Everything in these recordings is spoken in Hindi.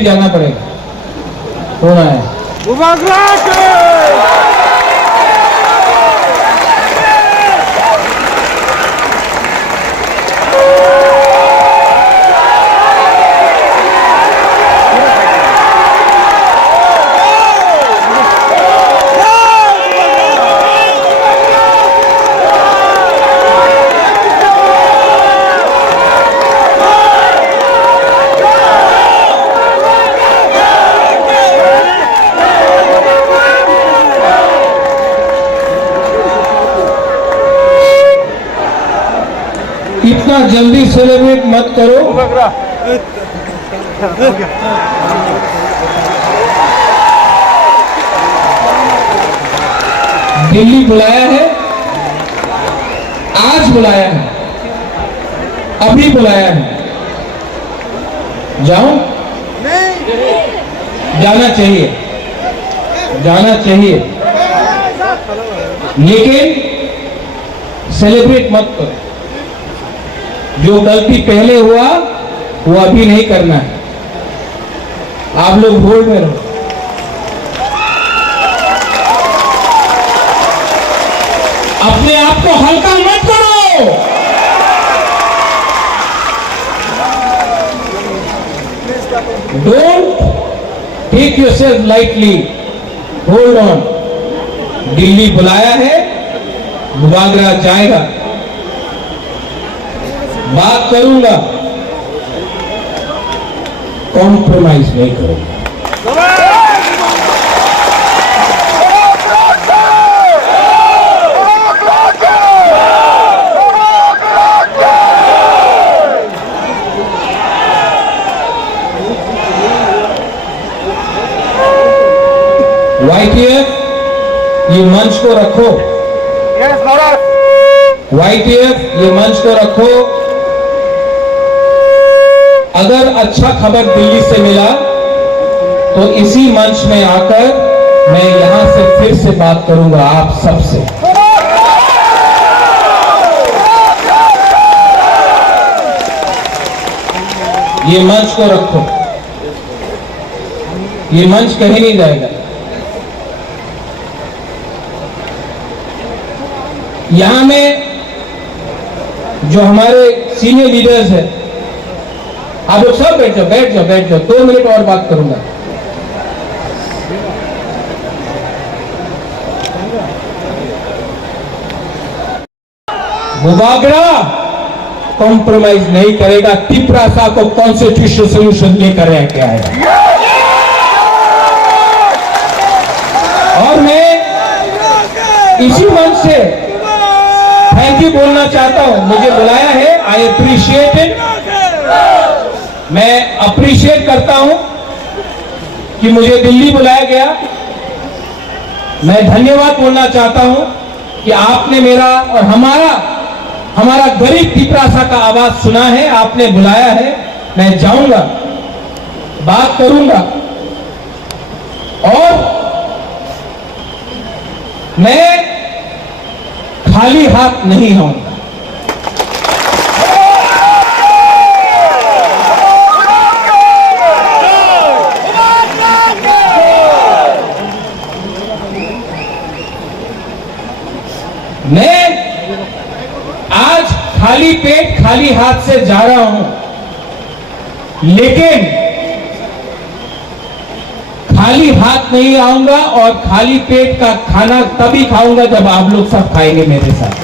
जाना पड़ेगा, होना है। इतना जल्दी सेलिब्रेट मत करो। दिल्ली बुलाया है, आज बुलाया है, अभी बुलाया है। जाऊं? जाना चाहिए, जाना चाहिए, लेकिन सेलिब्रेट मत करो। जो गलती पहले हुआ वो अभी नहीं करना है। आप लोग होल्ड में रहो। अपने आप को हल्का मत करो। Don't take yourself lightly. Hold on. Delhi बुलाया है, गुबागरा जाएगा। बात करूंगा, कॉम्प्रोमाइज नहीं करूंगा। YTF, ये मंच को रखो। YTF, ये मंच को रखो। अगर अच्छा खबर दिल्ली से मिला तो इसी मंच में आकर मैं यहां से फिर से बात करूंगा आप सबसे। ये मंच को रखो, ये मंच कहीं नहीं जाएगा। यहां में जो हमारे सीनियर लीडर्स हैं, आप लोग सब बैठ जाओ, बैठ जाओ, बैठ जाओ। 2 मिनट और बात करूंगा। गुबागरा कॉम्प्रोमाइज नहीं करेगा। तिपरासा को कॉन्स्टिट्यूशनल सोल्यूशन लेकर के आएगा। और मैं इसी मंच से थैंक यू बोलना चाहता हूं। मुझे बुलाया है, आई अप्रिशिएट इट। मैं अप्रिशिएट करता हूं कि मुझे दिल्ली बुलाया गया। मैं धन्यवाद बोलना चाहता हूं कि आपने मेरा और हमारा गरीब तिपरासा का आवाज सुना है, आपने बुलाया है। मैं जाऊंगा, बात करूंगा और मैं खाली हाथ नहीं आऊंगा। मैं आज खाली पेट खाली हाथ से जा रहा हूं, लेकिन खाली हाथ नहीं आऊंगा और खाली पेट का खाना तभी खाऊंगा जब आप लोग सब खाएंगे मेरे साथ।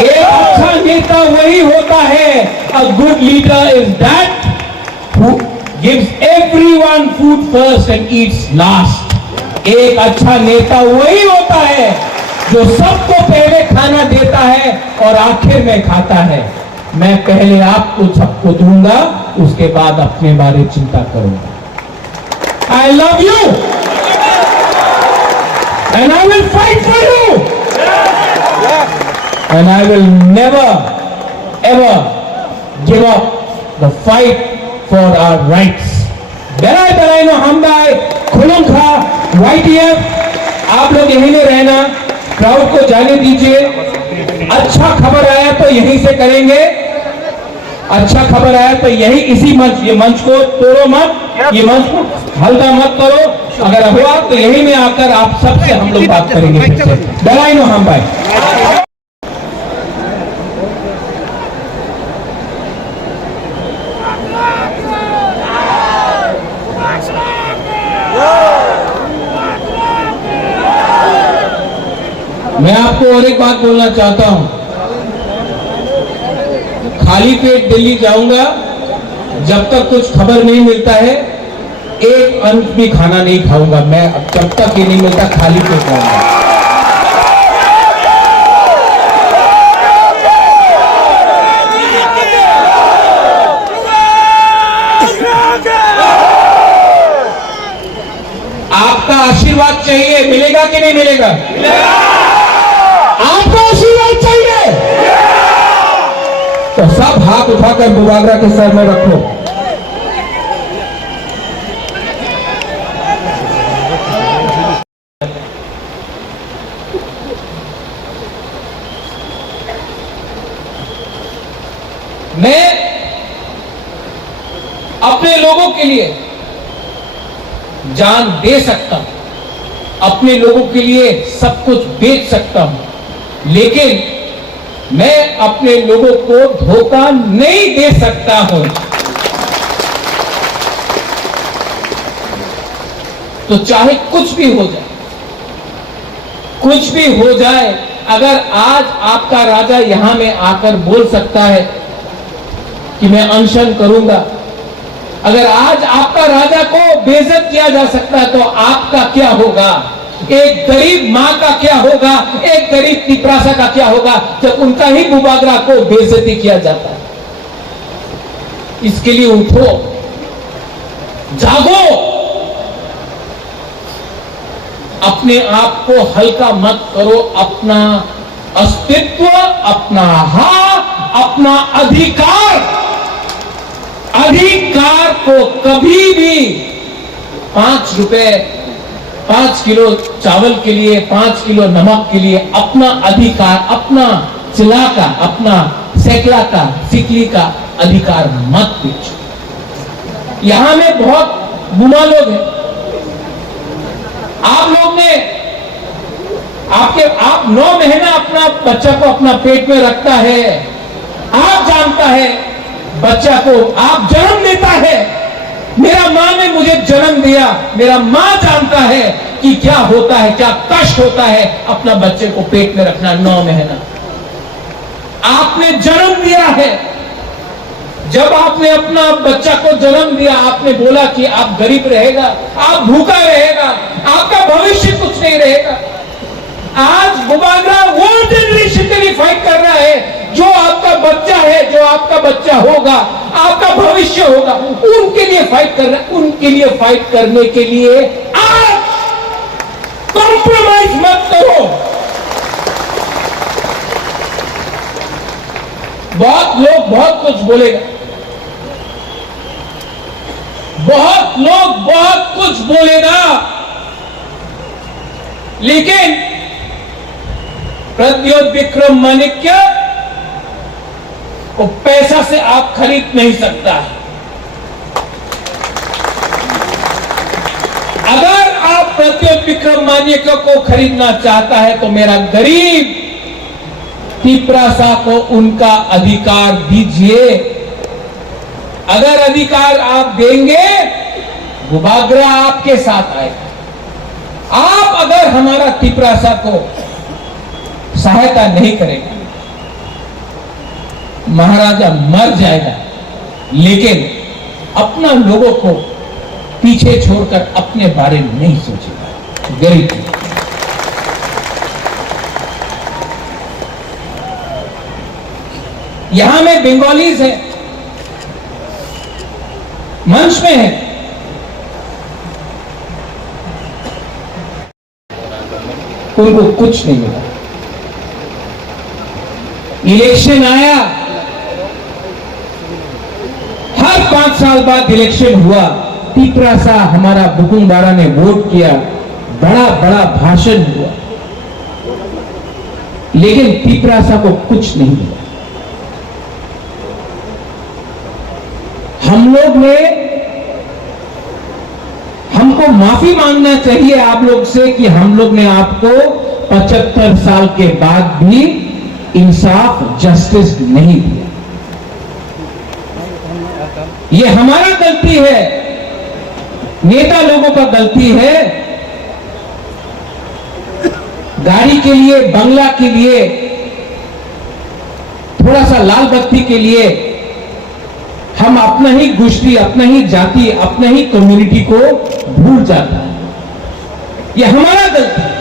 एक अच्छा नेता वही होता है, a good leader is that who gives everyone food first and Yeats last. एक अच्छा नेता वही होता है जो सबको पहले खाना देता है और आखिर में खाता है। मैं पहले आपको सबको दूंगा, उसके बाद अपने बारे चिंता करूंगा। I love you and I will fight for you and I will never ever give up the fight for our rights. बेराय बेराय नो हमदाय खुलुंखा YTF, आप लोग यहीं में रहना, क्राउड को जाने दीजिए। अच्छा खबर आया तो यहीं से करेंगे। अच्छा खबर आया तो यही इसी मंच, ये मंच को तोड़ो मत, ये मंच को हल्का मत करो। अगर हुआ तो यही में आकर आप सबसे हम लोग बात करेंगे। डराई नो हम भाई। मैं आपको और एक बात बोलना चाहता हूं, खाली पेट दिल्ली जाऊंगा, जब तक कुछ खबर नहीं मिलता है एक अंश भी खाना नहीं खाऊंगा मैं, जब तक ये नहीं मिलता खाली पेट जाऊंगा। आपका आशीर्वाद चाहिए, मिलेगा कि नहीं मिलेगा? आपका आशीर्वाद चाहिए तो सब हाथ उठाकर बुबागरा के सर में रखो। मैं अपने लोगों के लिए जान दे सकता हूं, अपने लोगों के लिए सब कुछ बेच सकता हूं, लेकिन मैं अपने लोगों को धोखा नहीं दे सकता हूं। तो चाहे कुछ भी हो जाए, कुछ भी हो जाए, अगर आज आपका राजा यहां में आकर बोल सकता है कि मैं अनशन करूंगा, अगर आज आपका राजा को बेइज्जत किया जा सकता है तो आपका क्या होगा? एक गरीब मां का क्या होगा? एक गरीब तिपरासा का क्या होगा जब उनका ही बुबागरा को बेइज्जती किया जाता है? इसके लिए उठो, जागो, अपने आप को हल्का मत करो, अपना अस्तित्व, अपना हक, अपना अधिकार को कभी भी 5 रुपए 5 किलो चावल के लिए, 5 किलो नमक के लिए अपना अधिकार, अपना चिला का, अपना सैकला का, सिकली का अधिकार मत बेचो। यहां में बहुत गुमा लोग हैं। आप लोग ने आप 9 महीना अपना बच्चा को अपना पेट में रखता है, आप जानता है बच्चा को आप जन्म देता है। मेरा मां ने मुझे जन्म दिया, मेरा मां जानता है कि क्या होता है, क्या कष्ट होता है अपना बच्चे को पेट में रखना 9 महीना। आपने जन्म दिया है, जब आपने अपना बच्चा को जन्म दिया, आपने बोला कि आप गरीब रहेगा, आप भूखा रहेगा, आपका भविष्य कुछ नहीं रहेगा। आज बुबागरा वो जनरेशन के लिए फाइट कर रहा है जो आपका बच्चा है, जो आपका बच्चा होगा, आपका भविष्य होगा, उनके लिए फाइट कर रहा है। उनके लिए फाइट करने के लिए आज कॉम्प्रोमाइज मत करो। बहुत लोग बहुत कुछ बोलेगा, बहुत लोग बहुत कुछ बोलेगा, लेकिन प्रद्योत विक्रम माणिक्य को पैसा से आप खरीद नहीं सकता है। अगर आप प्रद्योत विक्रम माणिक्य को खरीदना चाहता है तो मेरा गरीब तिपरासा को उनका अधिकार दीजिए। अगर अधिकार आप देंगे, बुबागरा आपके साथ आएगा। आप अगर हमारा तिपरासा को सहायता नहीं करेगा, महाराजा मर जाएगा, लेकिन अपना लोगों को पीछे छोड़कर अपने बारे में नहीं सोचेगा। गरीब यहां में बंगालीज है, मंच में है, उनको कुछ नहीं मिला। इलेक्शन आया, हर 5 साल बाद इलेक्शन हुआ, तिपरासा हमारा बुकुंबारा ने वोट किया, बड़ा बड़ा भाषण हुआ, लेकिन तिपरासा को कुछ नहीं मिला। हम लोग ने, हमको माफी मांगना चाहिए आप लोग से कि हम लोग ने आपको 75 साल के बाद भी इंसाफ, जस्टिस नहीं दिया। ये हमारा गलती है, नेता लोगों का गलती है। गाड़ी के लिए, बंगला के लिए, थोड़ा सा लाल बत्ती के लिए हम अपना ही गोष्ठी, अपना ही जाति, अपना ही कम्युनिटी को भूल जाता है। ये हमारा गलती है।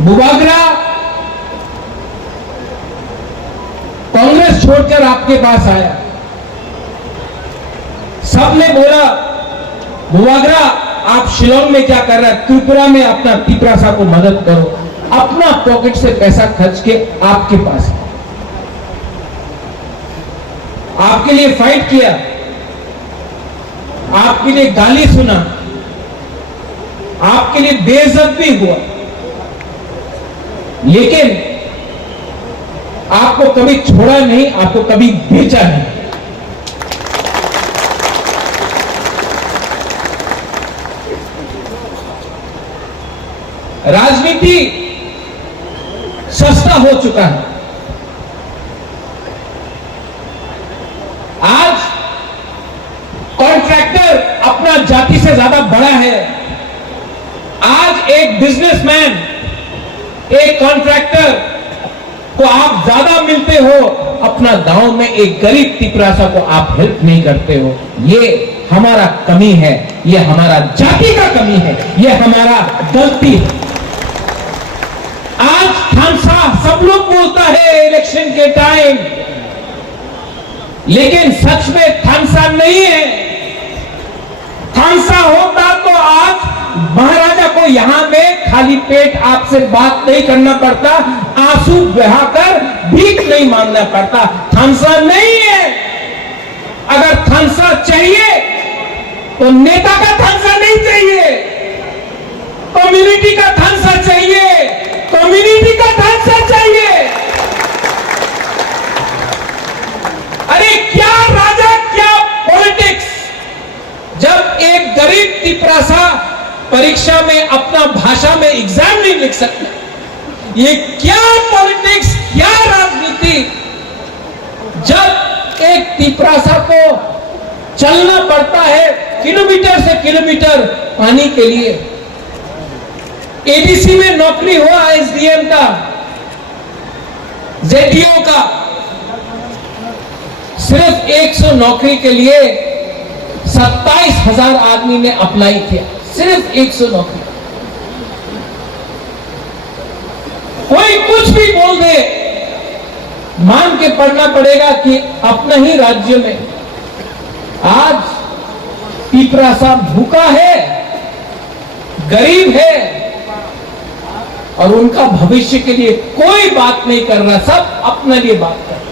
बुबागरा कांग्रेस छोड़कर आपके पास आया, सबने बोला बुबागरा आप शिलोंग में क्या कर रहे हैं, त्रिपुरा में अपना तिपरासा को मदद करो। अपना पॉकेट से पैसा खर्च के आपके पास, आपके लिए फाइट किया, आपके लिए गाली सुना, आपके लिए बेइज्जत भी हुआ, लेकिन आपको कभी छोड़ा नहीं, आपको कभी बेचा नहीं। राजनीति सस्ता हो चुका है। आज कॉन्ट्रैक्टर अपना जाति से ज्यादा बड़ा है। आज एक बिजनेसमैन, एक कॉन्ट्रैक्टर को आप ज्यादा मिलते हो, अपना गांव में एक गरीब तिपरासा को आप हेल्प नहीं करते हो। ये हमारा कमी है, ये हमारा जाति का कमी है, ये हमारा गलती है। आज थानसा सब लोग बोलता है इलेक्शन के टाइम, लेकिन सच में थानसा नहीं है। थानसा होता तो आज महाराजा को यहां में खाली पेट आपसे बात नहीं करना पड़ता, आंसू बहाकर भीख नहीं मांगना पड़ता। थानसा नहीं है। अगर थानसा चाहिए तो नेता का थानसा नहीं चाहिए, कम्युनिटी का थानसा चाहिए, कम्युनिटी का थानसा चाहिए। अरे क्या राजा, क्या पॉलिटिक्स। जब एक गरीब तिपरासा परीक्षा में अपना भाषा में एग्जाम नहीं लिख सकता, ये क्या पॉलिटिक्स, क्या राजनीति। जब एक तिपरासा को चलना पड़ता है किलोमीटर से किलोमीटर पानी के लिए। एडीसी में नौकरी हुआ एसडीएम का, जेडीओ का, सिर्फ 100 नौकरी के लिए 27,000 आदमी ने अप्लाई किया, सिर्फ 100 नौकरी। कोई कुछ भी बोल दे, मान के पढ़ना पड़ेगा कि अपना ही राज्य में आज तिपरासा भूखा है, गरीब है, और उनका भविष्य के लिए कोई बात नहीं कर रहा, सब अपने लिए बात कर रहा।